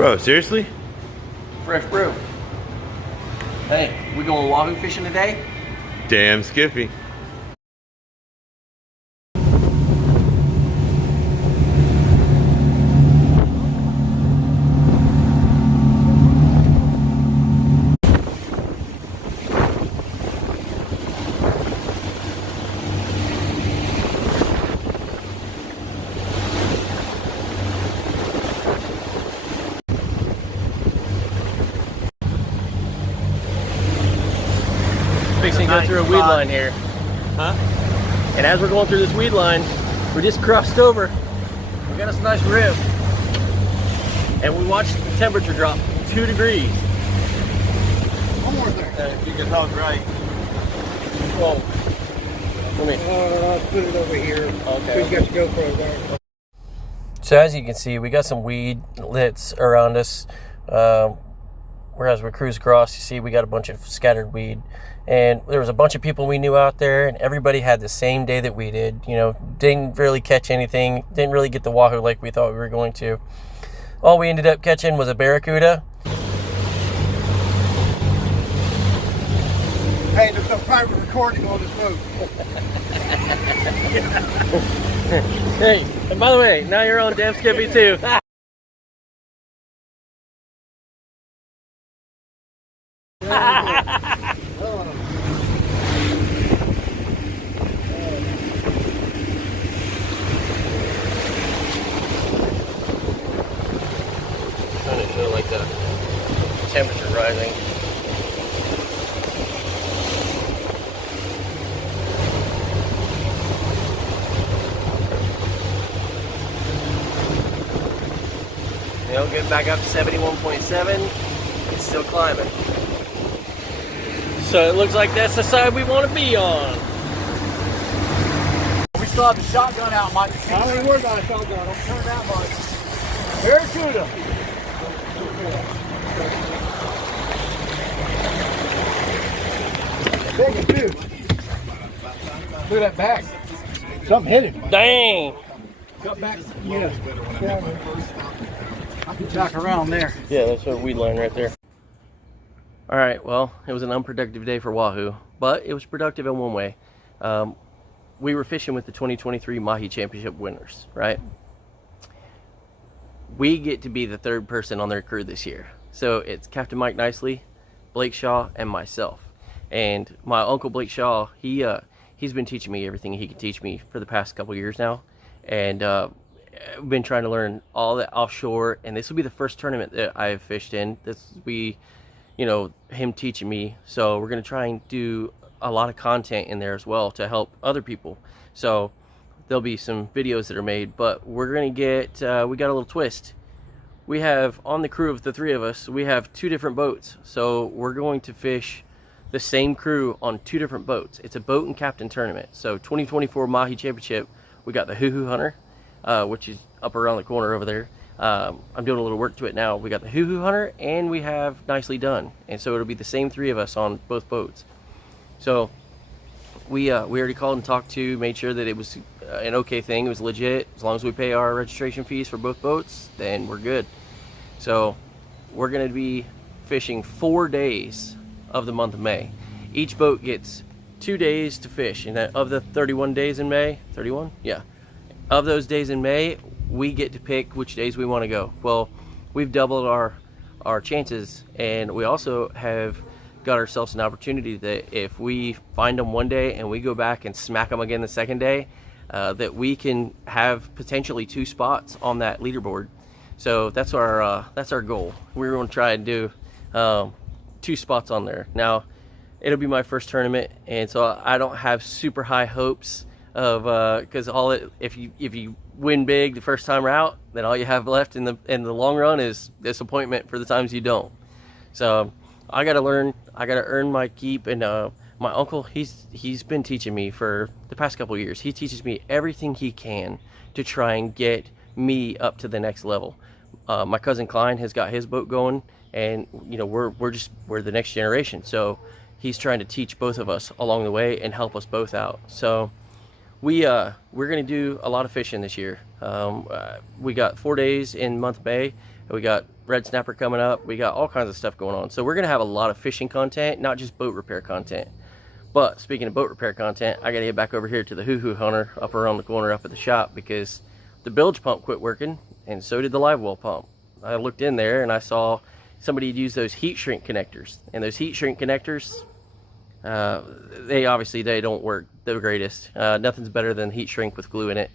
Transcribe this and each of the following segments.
Bro, seriously? Fresh brew. Hey, we going wahoo fishing today? Damn Skiffy. Fixing to go through a weed line here. Huh? And as we're going through this weed line, we just crossed over. We got us a nice rib. And we watched the temperature drop 2 degrees. One more thing. If you can talk right. Whoa. Let me. I'll put it over here. Okay. We got the GoPro there. So as you can see, we got some weed lits around us. Whereas we cruise across, you see we got a bunch of scattered weed. And there was a bunch of people we knew out there, and everybody had the same day that we did. You know, didn't really catch anything, didn't really get the wahoo like we thought we were going to. All we ended up catching was a barracuda. Hey, there's no private recording on this boat. Hey, and by the way, now you're on Damn Skiffy too. Trying to show like the temperature rising. You know, getting back up to 71.7. It's still climbing. So it looks like that's the side we want to be on. We still have the shotgun out, Mike. I don't even worry about a shotgun. Don't turn that much. Barracuda. Big and too. Look at that back. Something hit him. Dang. Cut back. Yeah. I can tack around there. Yeah, that's our weed line right there. All right, well, it was an unproductive day for wahoo, but it was productive in one way. We were fishing with the 2023 Mahi Championship winners, right? We get to be the third person on their crew this year. So it's Captain Mike Nicely, Blake Shaw, and myself. And my uncle Blake Shaw, he's been teaching me everything he can teach me for the past couple years now. And I've been trying to learn all the offshore, and this will be the first tournament that I've fished in. This will be, you know, him teaching me. So we're going to try and do a lot of content in there as well to help other people. So there'll be some videos that are made, but we're going to get, we got a little twist. We have, on the crew of the three of us, we have 2 different boats. So we're going to fish the same crew on 2 different boats. It's a boat and captain tournament. So 2024 Mahi Championship, we got the Hoo-Hoo Hunter, which is up around the corner over there. I'm doing a little work to it now. We got the Hoo-Hoo Hunter, and we have Nicely Done. And so it'll be the same 3 of us on both boats. So we already called and talked to, made sure that it was an okay thing. It was legit. As long as we pay our registration fees for both boats, then we're good. So we're going to be fishing 4 days of the month of May. Each boat gets 2 days to fish. And of the 31 days in May, 31? Yeah. Of those days in May, we get to pick which days we want to go. Well, we've doubled our chances, and we also have got ourselves an opportunity that if we find them one day and we go back and smack them again the second day, that we can have potentially 2 spots on that leaderboard. So that's our goal. We're going to try and do 2 spots on there. Now, it'll be my first tournament, and so I don't have super high hopes of because if you win big the first time out, then all you have left in the long run is disappointment for the times you don't. So I gotta learn. I gotta earn my keep. And my uncle, he's been teaching me for the past couple of years. He teaches me everything he can to try and get me up to the next level. My cousin Klein has got his boat going, and you know we're the next generation. So he's trying to teach both of us along the way and help us both out. So we're gonna do a lot of fishing this year. We got 4 days in month May. We got red snapper coming up. We got all kinds of stuff going on. So we're gonna have a lot of fishing content, not just boat repair content. But speaking of boat repair content, I gotta get back over here to the hoo-hoo hunter up around the corner up at the shop, because the bilge pump quit working, and so did the live well pump. I looked in there and I saw somebody had used those heat shrink connectors, and those heat shrink connectors, they don't work the greatest. Nothing's better than heat shrink with glue in it.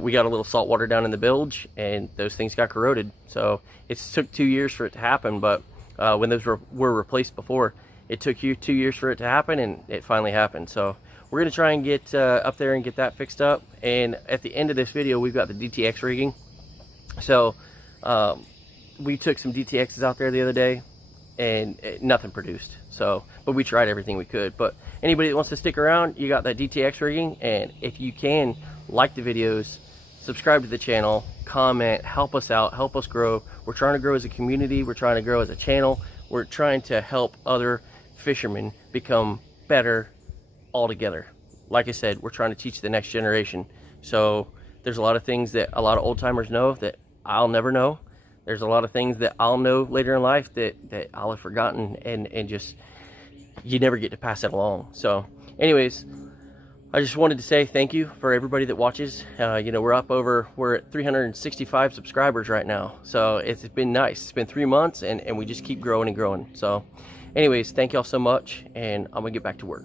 We got a little salt water down in the bilge, and those things got corroded. So it took 2 years for it to happen, but when those were replaced before, it took you 2 years for it to happen, and it finally happened. So we're gonna try and get up there and get that fixed up. And at the end of this video, we've got the DTX rigging. So we took some DTXs out there the other day, and nothing produced. So, but we tried everything we could. But anybody that wants to stick around, you got that DTX rigging. And if you can, like the videos, subscribe to the channel, comment, help us out, help us grow. We're trying to grow as a community. We're trying to grow as a channel. We're trying to help other fishermen become better altogether. Like I said, we're trying to teach the next generation. So there's a lot of things that a lot of old timers know that I'll never know. There's a lot of things that I'll know later in life that I'll have forgotten, and just, you never get to pass it along. So anyways, I just wanted to say thank you for everybody that watches. You know, we're at 365 subscribers right now. So it's been nice. It's been 3 months, and we just keep growing and growing. So anyways, thank y'all so much, and I'm gonna get back to work.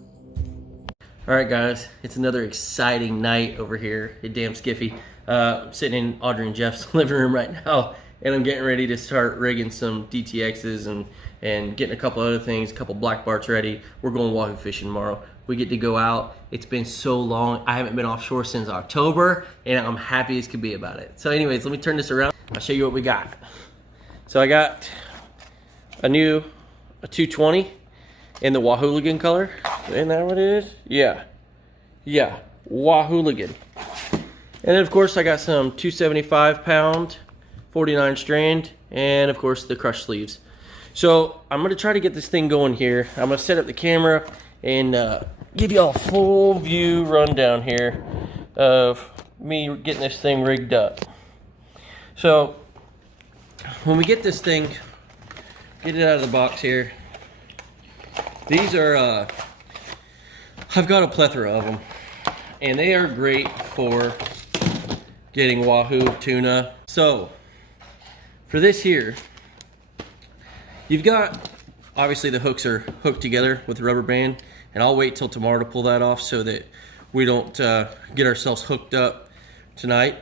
All right, guys, it's another exciting night over here at Damn Skiffy. I'm sitting in Audrey and Jeff's living room right now, and I'm getting ready to start rigging some DTXs and getting a couple other things, a couple black barts ready. We're going wahoo fishing tomorrow. We get to go out. It's been so long. I haven't been offshore since October, and I'm happy as could be about it. So anyways, let me turn this around. I'll show you what we got. So I got a 220 in the Wahooligan color. Isn't that what it is? Yeah, Wahooligan. And then of course I got some 275 pound 49 strand, and of course the crushed sleeves. So I'm gonna try to get this thing going here. I'm gonna set up the camera and give you all a full view rundown here of me getting this thing rigged up. So when we get this thing, get it out of the box here. These are, I've got a plethora of them, and they are great for getting wahoo, tuna. So for this here, you've got, obviously the hooks are hooked together with a rubber band, and I'll wait till tomorrow to pull that off so that we don't get ourselves hooked up tonight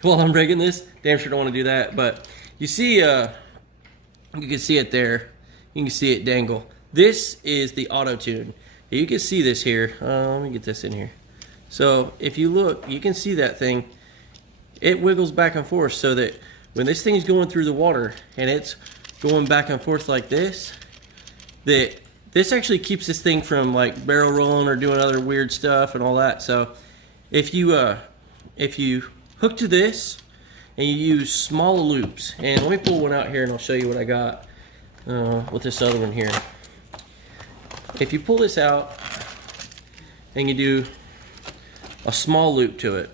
while I'm rigging this. Damn sure don't want to do that. But you see, you can see it there. You can see it dangle. This is the auto tune. You can see this here. Let me get this in here. So if you look, you can see that thing. It wiggles back and forth so that when this thing's going through the water and it's going back and forth like this, this actually keeps this thing from like barrel rolling or doing other weird stuff and all that. So if you hook to this and you use small loops, and let me pull one out here and I'll show you what I got with this other one here. If you pull this out and you do a small loop to it,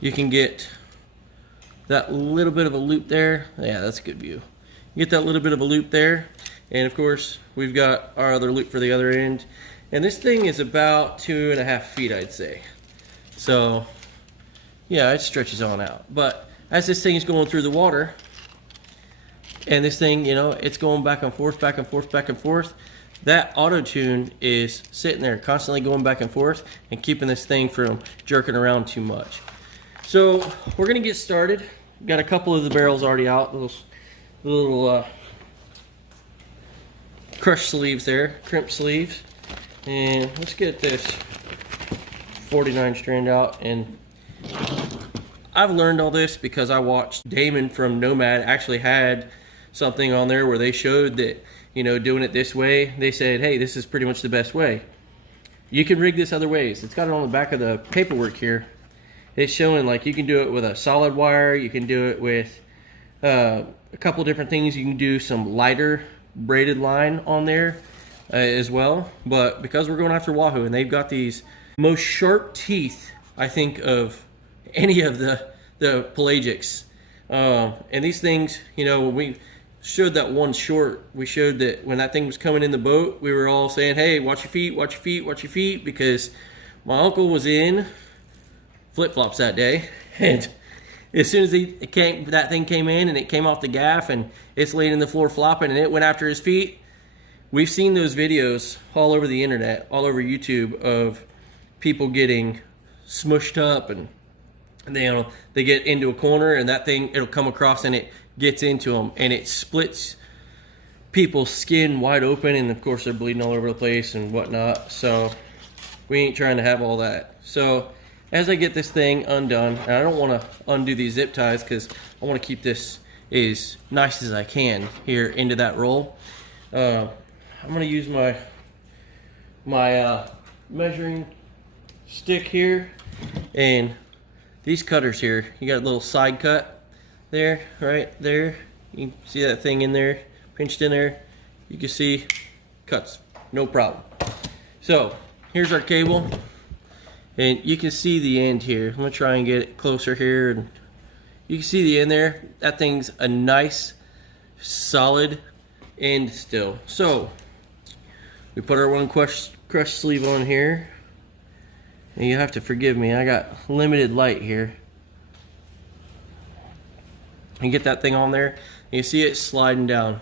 you can get that little bit of a loop there. Yeah, that's a good view. You get that little bit of a loop there, and of course we've got our other loop for the other end, and this thing is about 2.5 feet, I'd say. So yeah, it stretches on out. But as this thing is going through the water, and this thing, you know, it's going back and forth, back and forth, back and forth, that auto tune is sitting there constantly going back and forth and keeping this thing from jerking around too much. So we're gonna get started. Got a couple of the barrels already out, little crushed sleeves there, crimp sleeves. And let's get this 49 strand out. And I've learned all this because I watched Damon from Nomad actually had something on there where they showed that, you know, doing it this way, they said, hey, this is pretty much the best way. You can rig this other ways. It's got it on the back of the paperwork here. It's showing like you can do it with a solid wire, you can do it with a couple different things. You can do some lighter braided line on there as well. But because we're going after wahoo, and they've got these most sharp teeth, I think, of any of the pelagics. And these things, you know, when we showed that one short, we showed that when that thing was coming in the boat, we were all saying, hey, watch your feet, watch your feet, watch your feet, because my uncle was in flip-flops that day, and as soon as that thing came in and it came off the gaff and it's laying in the floor flopping and it went after his feet. We've seen those videos all over the internet, all over YouTube, of people getting smushed up, and they get into a corner and that thing, it'll come across and it gets into them and it splits people's skin wide open, and of course they're bleeding all over the place and whatnot. So we ain't trying to have all that. So as I get this thing undone, and I don't want to undo these zip ties because I want to keep this as nice as I can here into that roll. I'm going to use my measuring stick here, and these cutters here, you got a little side cut there, right there. You can see that thing in there, pinched in there. You can see cuts, no problem. So here's our cable. And you can see the end here. I'm gonna try and get it closer here, and you can see the end there. That thing's a nice, solid end still. So we put our one crush sleeve on here, and you have to forgive me, I got limited light here. And get that thing on there, and you see it sliding down.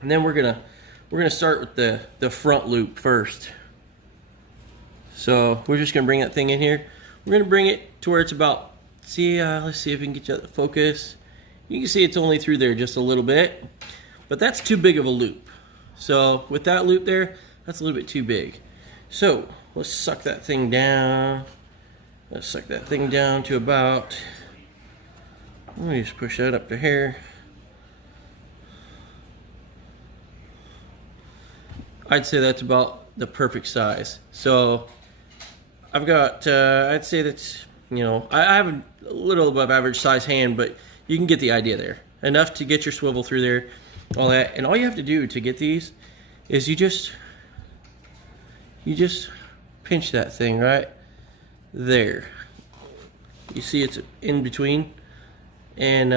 And then we're gonna start with the front loop first. So we're just gonna bring that thing in here. We're gonna bring it to where it's about, let's see if we can get you the focus. You can see it's only through there just a little bit, but that's too big of a loop. So with that loop there, that's a little bit too big. So let's suck that thing down. Let's suck that thing down to about, let me just push that up to here. I'd say that's about the perfect size. So I've got, I'd say that's, you know, I have a little above average size hand, but you can get the idea there. Enough to get your swivel through there, all that. And all you have to do to get these is you just pinch that thing right there. You see it's in between. And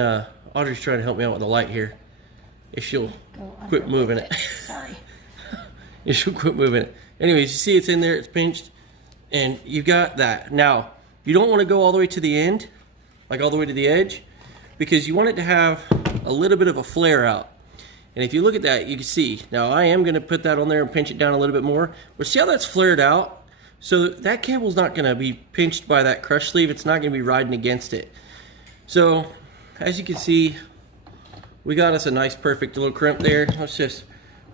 Audrey's trying to help me out with the light here. If she'll quit moving it. Sorry. If she'll quit moving it. Anyways, you see it's in there, it's pinched. And you got that. Now, you don't want to go all the way to the end, like all the way to the edge, because you want it to have a little bit of a flare out. And if you look at that, you can see, now I am going to put that on there and pinch it down a little bit more. But see how that's flared out? So that cable's not going to be pinched by that crush sleeve. It's not going to be riding against it. So, as you can see, we got us a nice perfect little crimp there. Let's just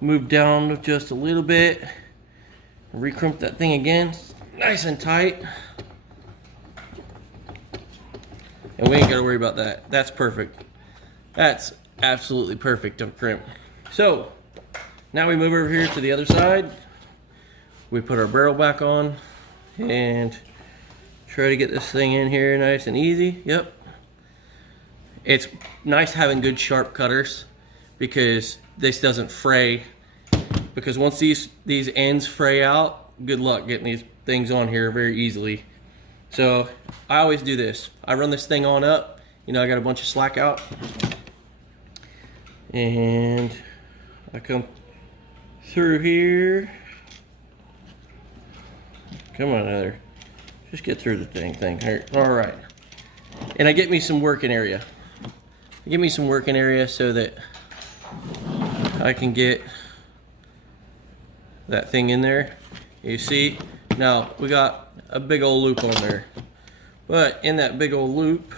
move down just a little bit. Recrimp that thing again. Nice and tight. And we ain't gotta worry about that. That's perfect. That's absolutely perfect of crimp. So now we move over here to the other side. We put our barrel back on and try to get this thing in here nice and easy. Yep. It's nice having good sharp cutters because this doesn't fray. Because once these ends fray out, good luck getting these things on here very easily. So I always do this. I run this thing on up. You know, I got a bunch of slack out. And I come through here. Come on, Heather. Just get through the thing here. All right. And I get me some working area. Give me some working area so that I can get that thing in there. You see, now we got a big old loop on there, but in that big old loop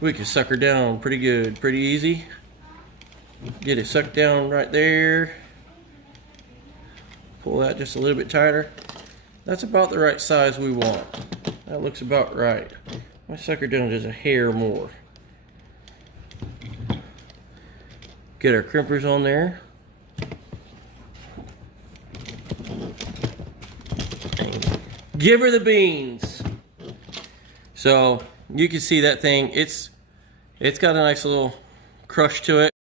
we can suck her down pretty good, pretty easy. Get it sucked down right there, pull that just a little bit tighter. That's about the right size we want. That looks about right. I suck her down just a hair more. Get our crimpers on there. Give her the beans. So you can see that thing, it's got a nice little crush to it.